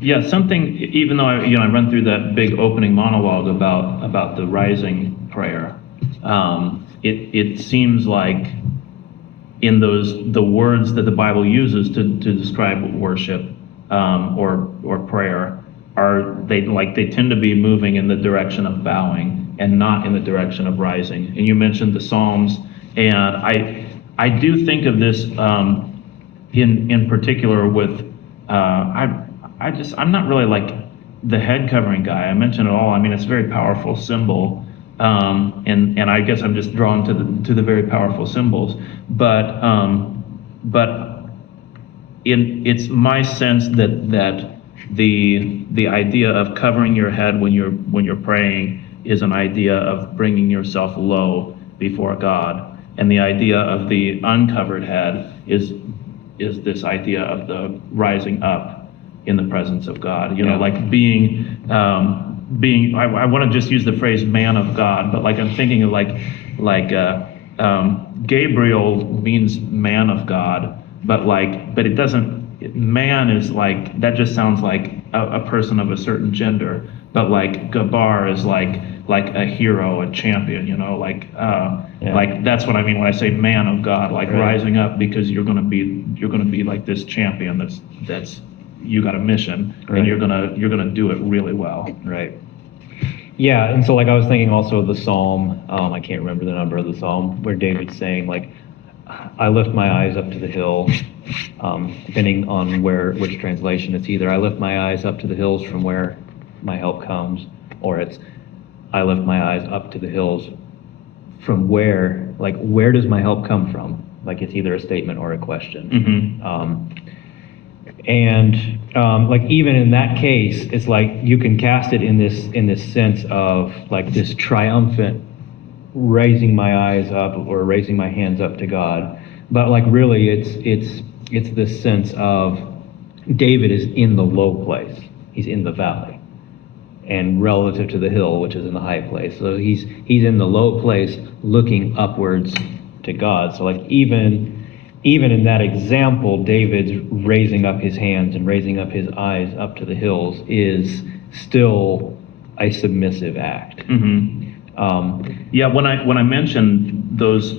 Yeah, something, even though I run through that big opening monologue about the rising prayer, it seems like in the words that the Bible uses to describe worship, or prayer, they tend to be moving in the direction of bowing and not in the direction of rising. And you mentioned the Psalms, and I do think of this in particular with I'm not really like the head covering guy. I mentioned it all. I mean, it's a very powerful symbol, and I guess I'm just drawn to the very powerful symbols. But it's my sense that the idea of covering your head when you're praying is an idea of bringing yourself low before God, and the idea of the uncovered head is this idea of the rising up in the presence of God. Like being. I want to just use the phrase "man of God," but like I'm thinking of like Gabriel means man of God, but it doesn't. Man is like, that just sounds like a person of a certain gender, but like Gabar is like a hero, a champion, like that's what I mean when I say man of God, like right. Rising up, because you're gonna be like this champion that's you got a mission, right. and you're gonna do it really well. Right. Yeah, and so like I was thinking also of the Psalm, I can't remember the number of the Psalm, where David's saying like, I lift my eyes up to the hill, depending on which translation. It's either I lift my eyes up to the hills from where my help comes, or it's I lift my eyes up to the hills from where does my help come from? Like it's either a statement or a question. Mm-hmm. Like even in that case, it's like you can cast it in this sense of like this triumphant raising my eyes up or raising my hands up to God, but like really it's this sense of David is in the low place, he's in the valley, and relative to the hill, which is in the high place. So he's in the low place looking upwards to God. So like even in that example, David's raising up his hands and raising up his eyes up to the hills is still a submissive act. Mm-hmm. When I mentioned those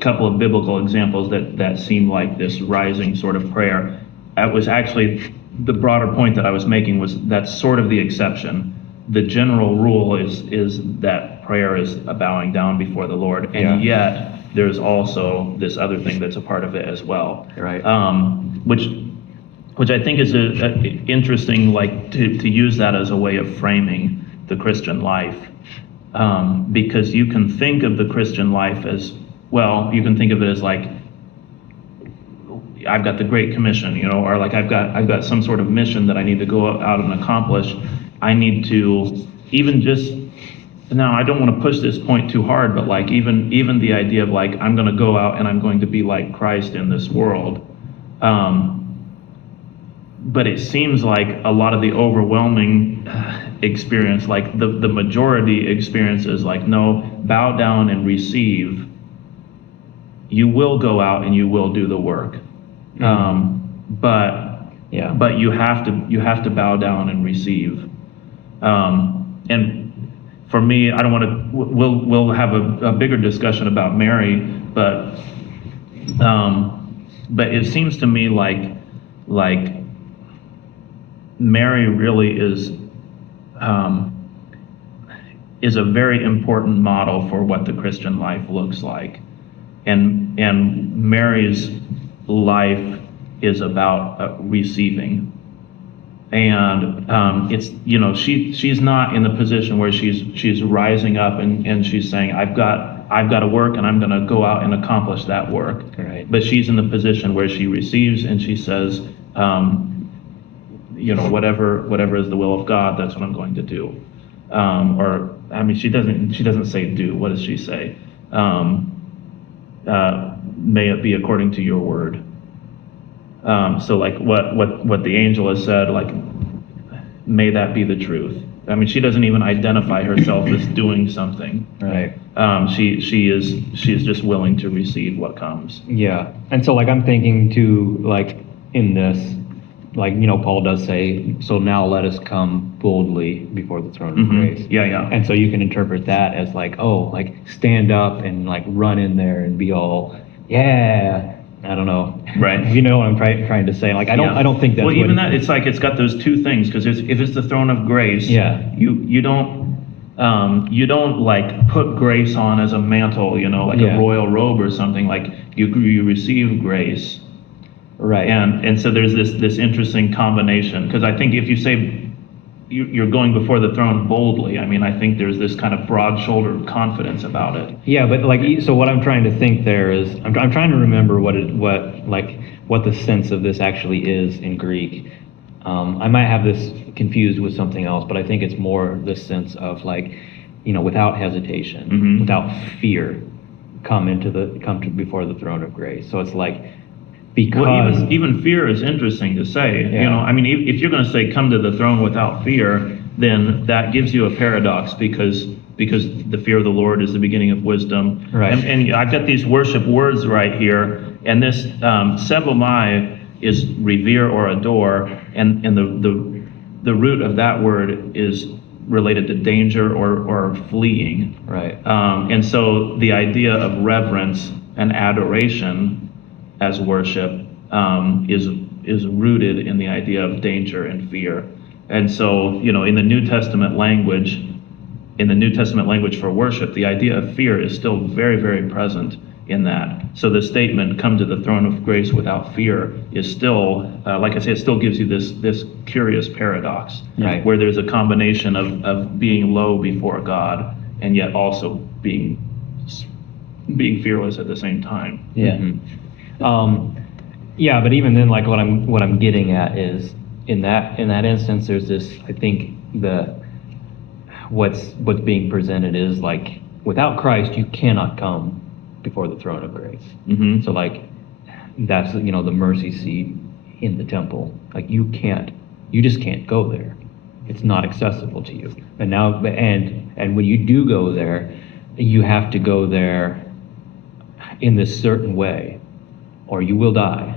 couple of biblical examples that seem like this rising sort of prayer, that was actually the broader point that I was making, was that's sort of the exception. The general rule is that prayer is a bowing down before the Lord, and yet there's also this other thing that's a part of it as well. Right. Which I think is interesting, like to use that as a way of framing the Christian life. Because you can think of the Christian life as, well, you can think of it as like, I've got the Great Commission, or like I've got some sort of mission that I need to go out and accomplish. I need to now I don't want to push this point too hard, but like even the idea of like, I'm going to go out and I'm going to be like Christ in this world. But it seems like a lot of the overwhelming experience, like the majority experience is like, no, bow down and receive. You will go out and you will do the work. But you have to bow down and receive. And for me, I don't want to. We'll have a bigger discussion about Mary, but it seems to me like Mary really is a very important model for what the Christian life looks like, and Mary's life is about receiving. And it's she's not in the position where she's rising up and she's saying I've got to work and I'm going to go out and accomplish that work. Right. But she's in the position where she receives and she says, whatever is the will of God, that's what I'm going to do. She doesn't say do. What does she say? May it be according to your word. So like what the angel has said, like, may that be the truth. I mean, she doesn't even identify herself as doing something. Right. She is just willing to receive what comes. Yeah. And so like I'm thinking too, like in this, like, Paul does say, so now let us come boldly before the throne of grace. Yeah, yeah. And so you can interpret that as like, oh, like stand up and like run in there and be all, yeah, I don't know. Right. You know what I'm trying to say? Like, I don't think that's well, what even that, it's like it's got those two things, because if it's the throne of grace, you don't like put grace on as a mantle, like a royal robe or something. Like you receive grace. Right. And so there's this interesting combination, because I think if you say you're going before the throne boldly, I mean, I think there's this kind of broad-shouldered confidence about it. Yeah, but like, so what I'm trying to think there is, I'm trying to remember what the sense of this actually is in Greek. I might have this confused with something else, but I think it's more this sense of like, without hesitation, without fear, come to before the throne of grace. So it's like, because well, even fear is interesting to say. I mean, if you're going to say come to the throne without fear, then that gives you a paradox, because the fear of the Lord is the beginning of wisdom. Right. And I've got these worship words right here, and this sebomai is revere or adore, and the root of that word is related to danger or fleeing. Right. And so the idea of reverence and adoration as worship is rooted in the idea of danger and fear. And so, in the New Testament language for worship, the idea of fear is still very, very present in that. So the statement, come to the throne of grace without fear, is still, like I say, it still gives you this curious paradox, right, where there's a combination of being low before God and yet also being fearless at the same time. Yeah. Yeah, but even then, like what I'm getting at is in that instance, there's this, I think what's being presented is like, without Christ, you cannot come before the throne of grace. So like, that's, the mercy seat in the temple. Like you just can't go there. It's not accessible to you. And now, and when you do go there, you have to go there in this certain way, or you will die.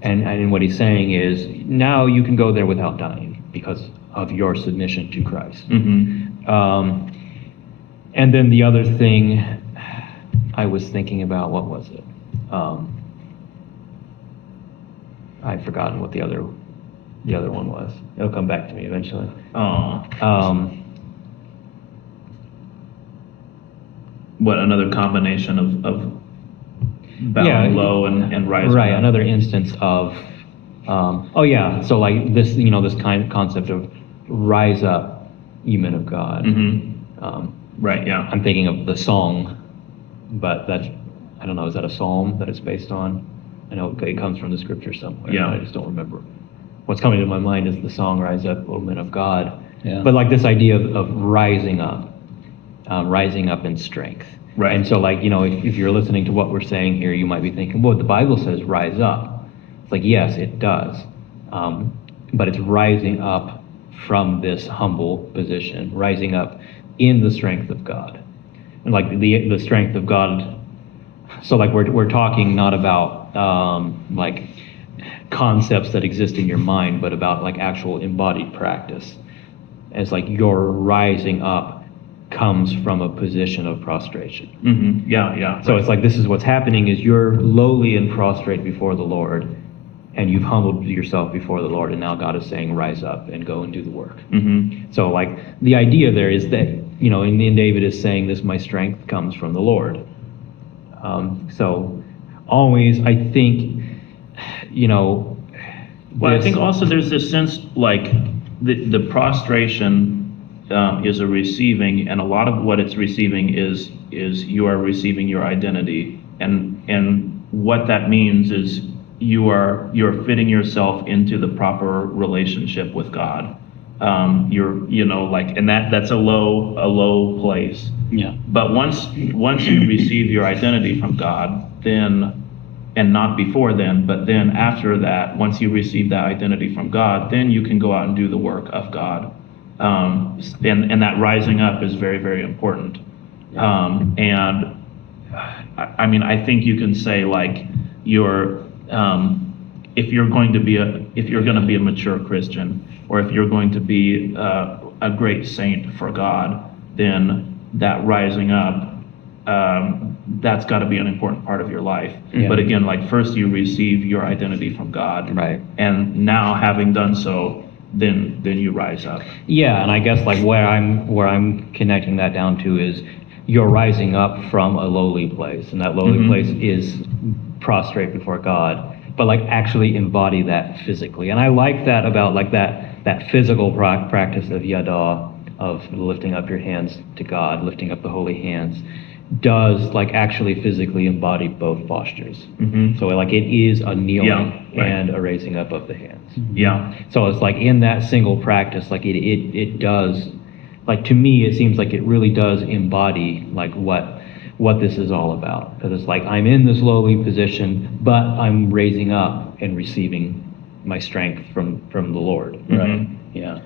And what he's saying is, now you can go there without dying because of your submission to Christ. And then the other thing I was thinking about, what was it? I've forgotten what the other one was. It'll come back to me eventually. What, another combination of bowing low and rising right, up. Another instance of so like this, this kind of concept of rise up, ye men of God. Right, yeah. I'm thinking of the song, but that's, I don't know, is that a psalm that it's based on? I know it comes from the scripture somewhere. Yeah. I just don't remember. What's coming to my mind is the song, Rise Up, O Men of God. Yeah. But like this idea of rising up in strength. Right. And so like, if you're listening to what we're saying here, you might be thinking, well, the Bible says rise up. It's like, yes, it does. But it's rising up from this humble position, rising up in the strength of God. And like the strength of God, so like we're talking not about like concepts that exist in your mind, but about like actual embodied practice. As like your rising up comes from a position of prostration. Yeah. So it's like, this is what's happening, is you're lowly and prostrate before the Lord, and you've humbled yourself before the Lord, and now God is saying, rise up and go and do the work. So like, the idea there is that, and David is saying this, my strength comes from the Lord. So always, I think, well, I think also there's this sense like the prostration is a receiving, and a lot of what it's receiving is you are receiving your identity, and what that means is you're fitting yourself into the proper relationship with God. And that's a low place. Yeah. But once you receive your identity from God, then, and not before then, but then after that, once you receive that identity from God, then you can go out and do the work of God. And that rising up is very, very important. And I mean, I think you can say like if you're going to be if you're going to be a mature Christian, or if you're going to be a great saint for God, then that rising up, that's got to be an important part of your life. Yeah. But again, like first you receive your identity from God, Right. and now having done so, then you rise up. Yeah, and I guess like where I'm connecting that down to is you're rising up from a lowly place, and that lowly Mhm. place is prostrate before God, but like actually embody that physically. And I like that about like that physical practice of yada, of lifting up your hands to God, lifting up the holy hands, does like actually physically embody both postures. Mhm. So like it is a kneeling Yeah, right. and a raising up of the hands. Yeah. So it's like in that single practice, like it does, like to me, it seems like it really does embody like what this is all about. Because it's like I'm in this lowly position, but I'm raising up and receiving my strength from the Lord. Right. Yeah.